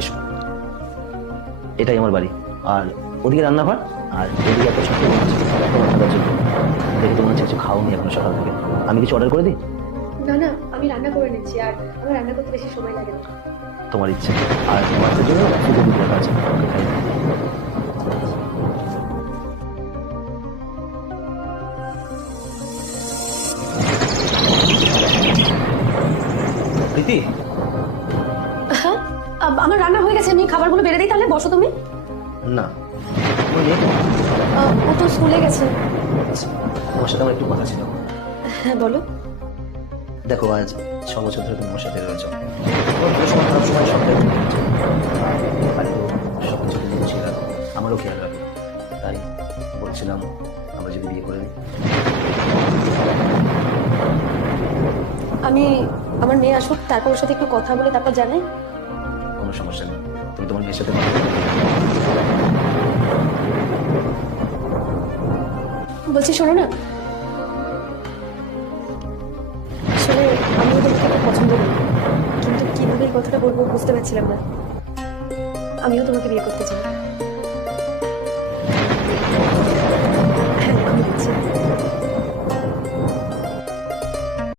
এসো, এটাই আমার বাড়ি। আর ওদিকে রান্নাঘর, আর এদিকে একটা ছোট্ট room আছে, তোমার জন্য। দেখে তোমার হচ্ছে কিছু খাওনি এখনো সকাল থেকে। আমি কিছু অর্ডার করে দিই? না না, আমি রান্না করে নিচ্ছি, আর আমার রান্না করতে বেশি সময় লাগে না। তোমার ইচ্ছে। আর তোমার জন্য ফুলকপি রাখা আছে, ওকে খাই। প্রীতি, হ্যাঁ, আমার রান্না হয়ে গেছে, আমি খাবারগুলো বেড়ে দিই, তাহলে বসো তুমি। না তোমার মেয়ে কোথায়? ও তো স্কুলে গেছে। তোমার সাথে আমার একটু কথা ছিল। হ্যাঁ বলো। দেখো, আজ 6 বছর ধরে তুমি আমার সাথে রয়েছো। তোমার ভালো সময় খারাপ সময় সবটাই তুমি রয়েছো। বাড়িতে সব কিছু তুমি গুছিয়ে রাখো, আমারও খেয়াল রাখো। তাই বলছিলাম, আমরা যদি বিয়ে করে নিই। আমি আমার মেয়ে আসুক, তারপর ওর সাথে একটু কথা বলে তারপর জানাই। কোনো সমস্যা নেই, তুমি তোমার মেয়ের সাথে কথা বলো। বলছি শোনো না, আসলে আমিও তোমাকে খুব পছন্দ করি, কিন্তু কিভাবে এই কথাটা বলবো বুঝতে পারছিলাম না। আমিও তোমাকে বিয়ে করতে চাই।